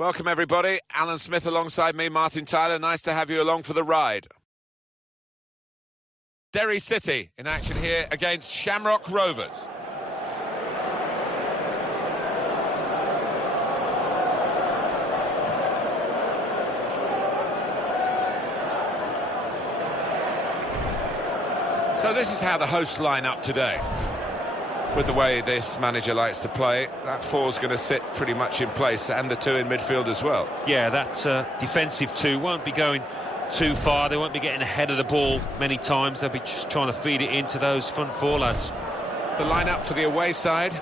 Welcome everybody, Alan Smith alongside me, Martin Tyler. Nice to have you along for the ride. Derry City in action here against Shamrock Rovers. So this is how the hosts line up today. With the way this manager likes to play, that four's going to sit pretty much in place, and the two in midfield as well. Yeah, that defensive two won't be going too far. They won't be getting ahead of the ball many times. They'll be just trying to feed it into those front four lads. The line-up for the away side.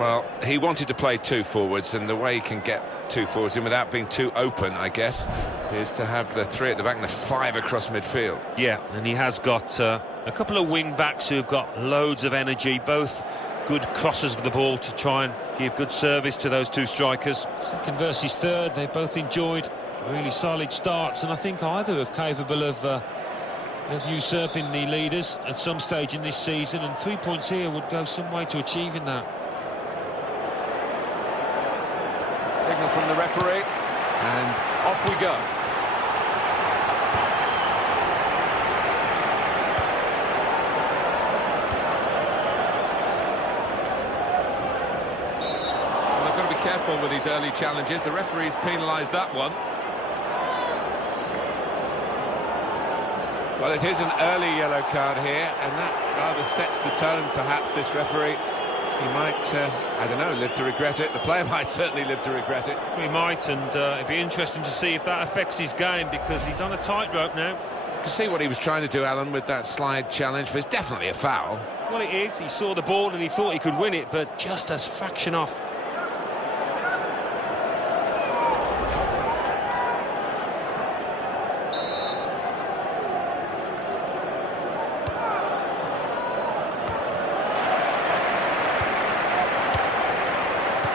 Well, he wanted to play two forwards, and the way he can get two forwards in without being too open, I guess, is to have the three at the back and the five across midfield. Yeah, and he has got a couple of wing-backs who've got loads of energy, both good crosses of the ball to try and give good service to those two strikers. Second versus third, they both enjoyed really solid starts, and I think either are capable of usurping the leaders at some stage in this season, and 3 points here would go some way to achieving that. Signal from the referee, and off we go. Well, they've got to be careful with these early challenges. The referee's penalised that one. Well, it is an early yellow card here, and that rather sets the tone, perhaps, this referee. He might, I don't know, live to regret it. The player might certainly live to regret it. He might, and it'd be interesting to see if that affects his game, because he's on a tightrope now. You can see what he was trying to do, Alan, with that slide challenge, but it's definitely a foul. Well, it is. He saw the ball and he thought he could win it, but just a fraction off.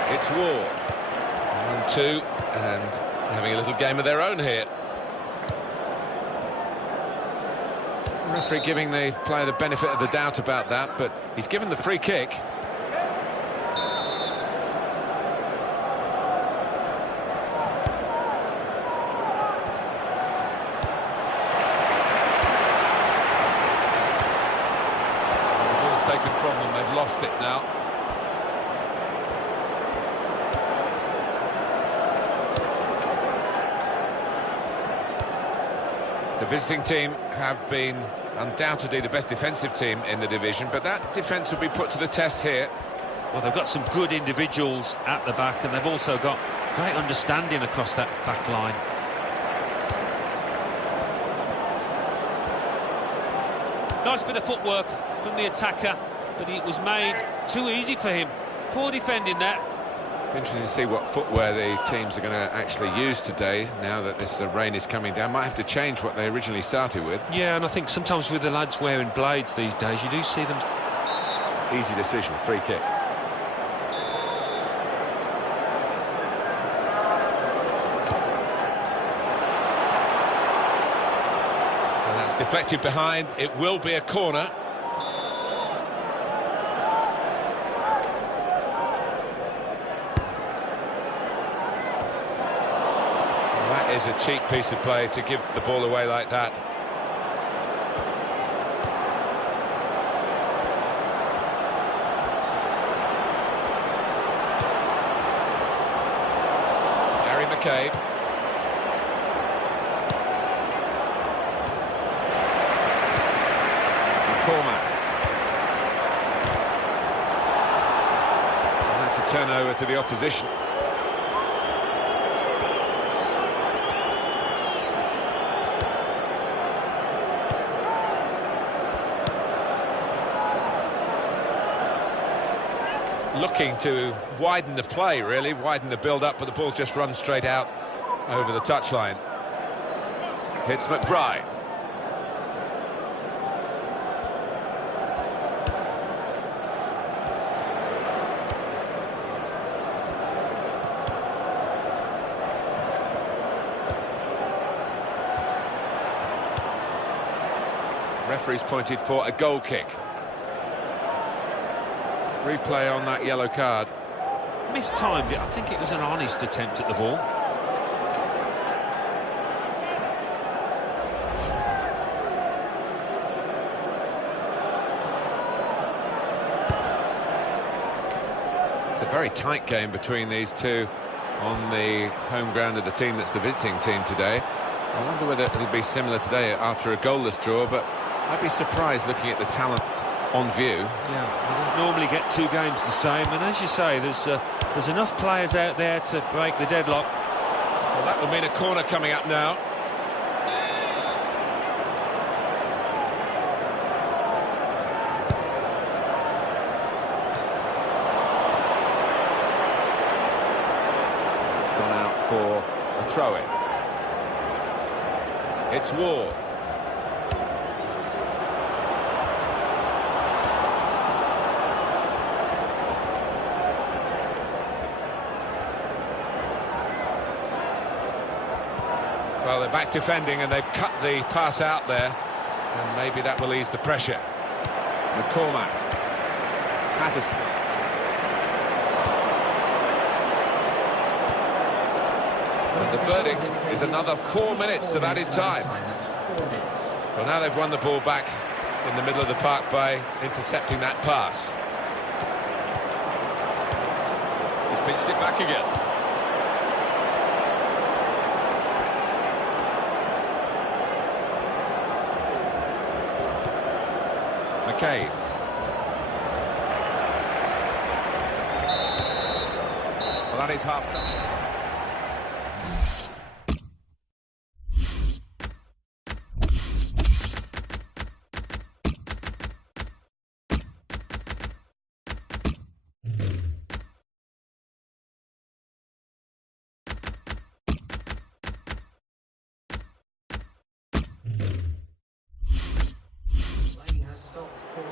It's Ward. 1-2, and having a little game of their own here. The referee giving the player the benefit of the doubt about that, but he's given the free kick. The ball's taken from them, they've lost it now. The visiting team have been undoubtedly the best defensive team in the division, but that defence will be put to the test here. Well, they've got some good individuals at the back, and they've also got great understanding across that back line. Nice bit of footwork from the attacker, but it was made too easy for him. Poor defending there. Interesting to see what footwear the teams are going to actually use today, now that this rain is coming down. Might have to change what they originally started with. Yeah, and I think sometimes with the lads wearing blades these days, you do see them. Easy decision, free kick. And that's deflected behind. It will be a corner. Is a cheap piece of play to give the ball away like that. MCCABE. And that's a turnover to the opposition. Looking to widen the play, really, widen the build-up, but the ball's just run straight out over the touchline. Hits McBride. Referee's pointed for a goal kick. Replay on that yellow card. mistimed it. I think it was an honest attempt at the ball. It's a very tight game between these two on the home ground of the team that's the visiting team today. I wonder whether it'll be similar today after a goalless draw, but I'd be surprised looking at the talent on view. Yeah, we don't normally get two games the same, and as you say, there's enough players out there to break the deadlock. Well, that will mean a corner coming up now. It's gone out for a throw-in. It's Ward. Well, they're back defending and they've cut the pass out there, and maybe that will ease the pressure. McCormack. Patterson. And the verdict is another 4 minutes of added time. Well, now they've won the ball back in the middle of the park by intercepting that pass. He's pitched it back again. McCabe. Well, that is half time.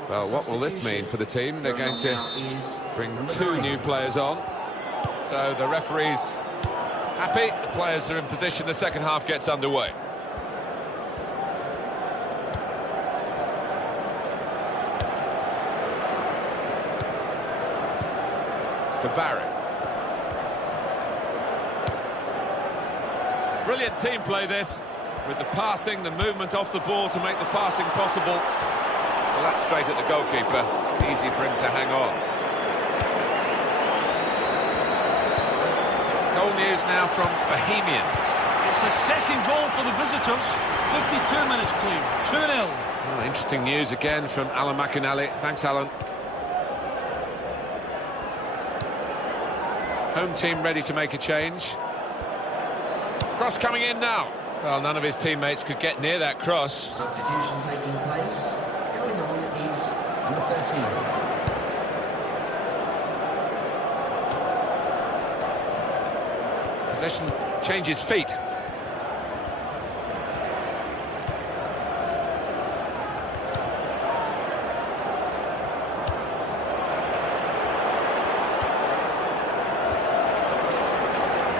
Well, what will this mean for the team? They're going to bring 2 new players on. So the referee's happy, the players are in position, the second half gets underway. To Barry. Brilliant team play this, with the passing, the movement off the ball to make the passing possible. Well, that's straight at the goalkeeper. Easy for him to hang on. Goal news now from Bohemians. It's a second goal for the visitors. 52 minutes played. 2-0. Oh, interesting news again from Alan McInally. Thanks, Alan. Home team ready to make a change. Cross coming in now. Well, none of his teammates could get near that cross. Substitution taking place. Going on is number 13. Possession changes feet.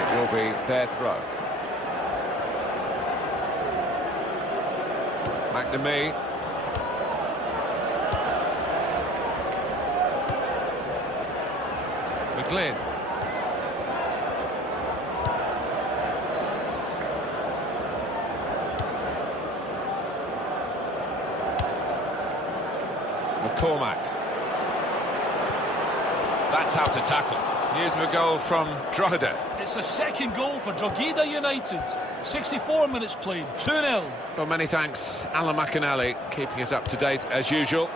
It will be their throw. McNamee. McGlynn. McCormack. That's how to tackle. News of a goal from Drogheda. It's a second goal for Drogheda United. 64 minutes played. 2-0. Well, many thanks, Alan McInally, keeping us up to date as usual.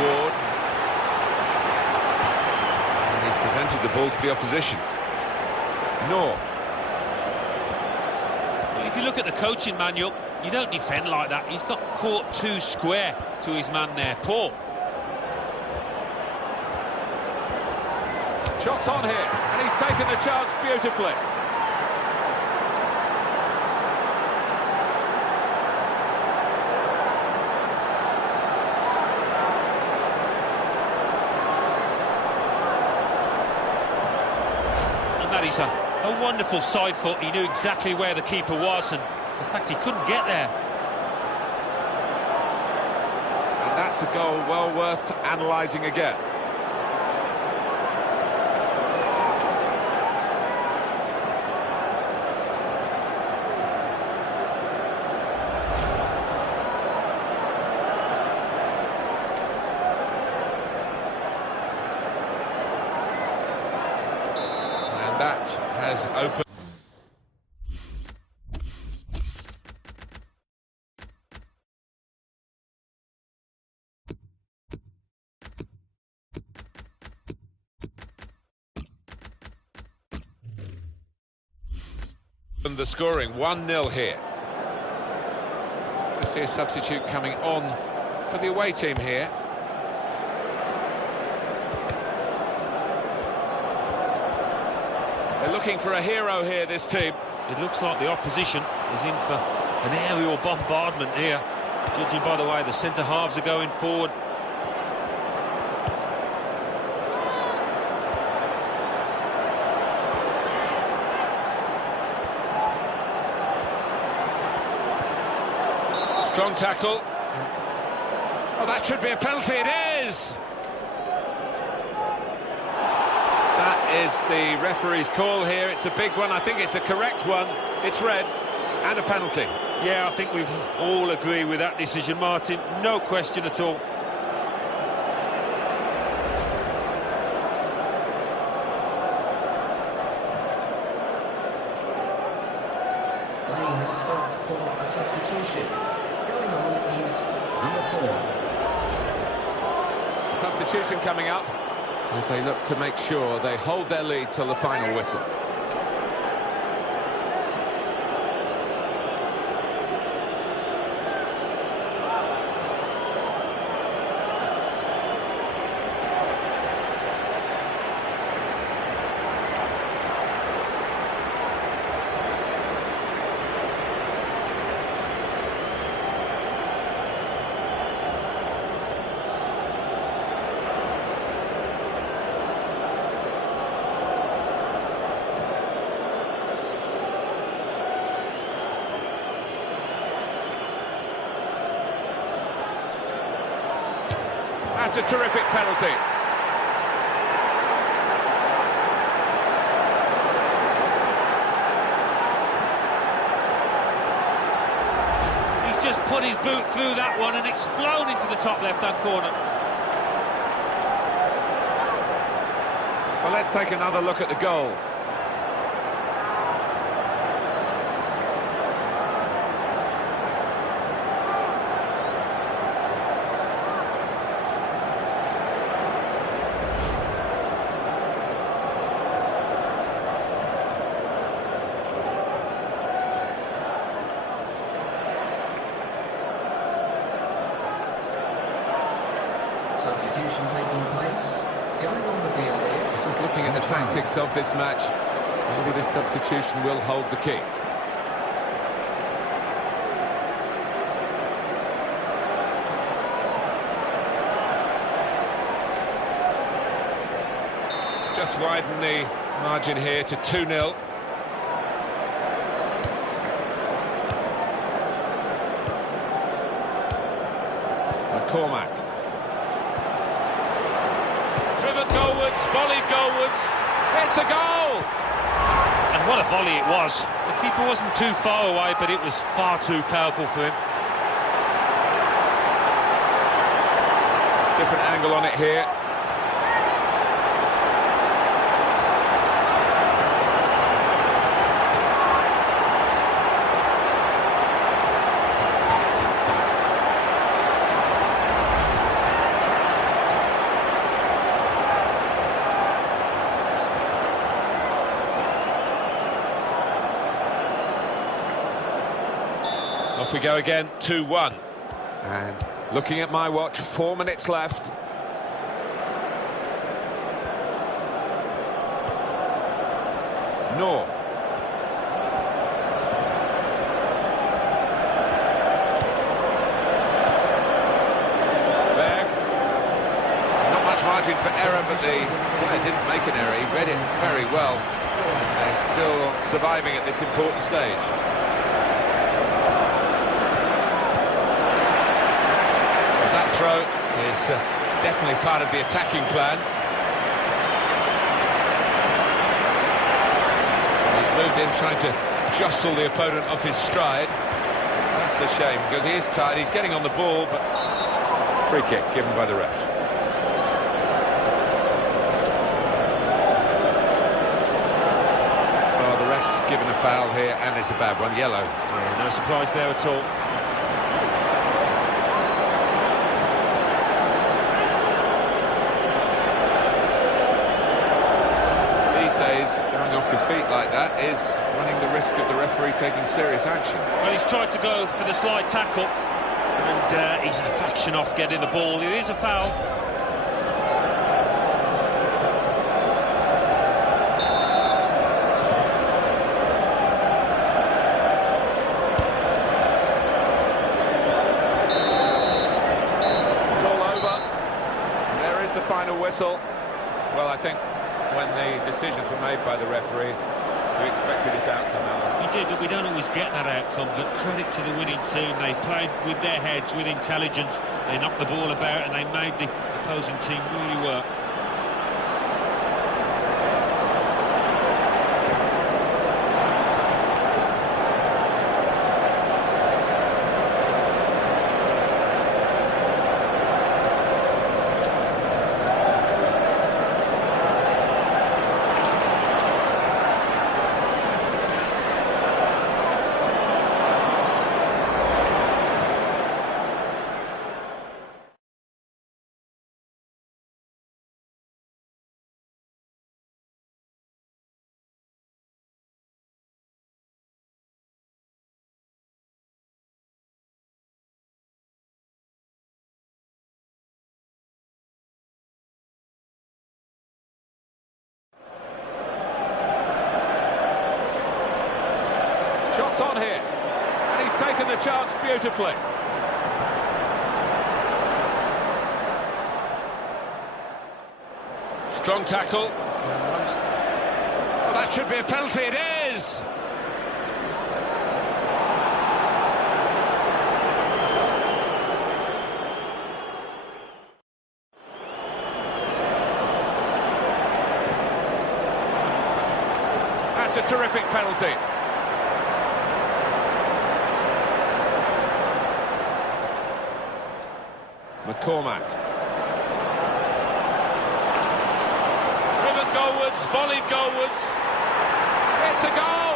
Ward. And he's presented the ball to the opposition. North. Well, if you look at the coaching manual, you don't defend like that. He's got caught too square to his man there. Poor. Shots on here, and he's taken the chance beautifully. And that is a wonderful side foot. He knew exactly where the keeper was, and the fact he couldn't get there. And that's a goal well worth analysing again. has opened. And the scoring, 1-0 here. I see a substitute coming on for the away team here. They're looking for a hero here, this team. It looks like the opposition is in for an aerial bombardment here, judging by the way the centre-halves are going forward. Strong tackle. Oh, that should be a penalty. It is! That is the referee's call here. It's a big one. I think it's a correct one. It's red and a penalty. Yeah, I think we've all agreed with that decision, Martin. No question at all. Playing has stopped for a substitution. Going on is number 4. Substitution coming up as they look to make sure they hold their lead till the final whistle. That's a terrific penalty. He's just put his boot through that one and it's flown into the top left-hand corner. Well, let's take another look at the goal. Substitution taking place. Going on the field is... Just looking at the tactics of this match, maybe this substitution will hold the key. Just widen the margin here to 2-0. McCormack. Driven goalwards, volleyed goalwards. It's a goal! And what a volley it was. The keeper wasn't too far away, but it was far too powerful for him. Different angle on it here. Off we go again, 2-1. And looking at my watch, 4 minutes left. North. Berg. Not much margin for error, but the player didn't make an error. He read it very well. They're still surviving at this important stage. Throw is definitely part of the attacking plan. He's moved in trying to jostle the opponent off his stride. That's a shame because he is tired. He's getting on the ball, but free kick given by the ref. foul here, and it's a bad one, yellow. Yeah, no surprise there at all. These days, going off your feet like that is running the risk of the referee taking serious action. Well, he's tried to go for the slide tackle, and he's a fraction off getting the ball. It is a foul. It's all over. There is the final whistle. Well, I think when the decisions were made by the referee, we expected this outcome, Alan. We did, but we don't always get that outcome. But credit to the winning team. They played with their heads, with intelligence. They knocked the ball about and they made the opposing team really work. Shots on here, and he's taken the chance beautifully. Strong tackle. Well, that should be a penalty, it is! That's a terrific penalty. McCormack. Driven goalwards, volleyed goalwards. It's a goal!